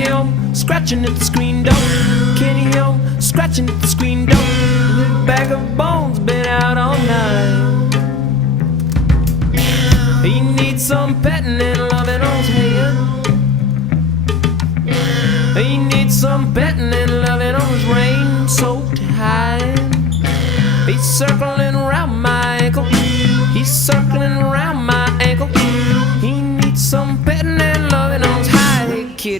hear him scratching at the screen door? Can you hear him scratching at the screen door? The bag of bones been out all night. He needs some petting and loving on his head. He needs some petting and loving on his rain-soaked hide. He's circling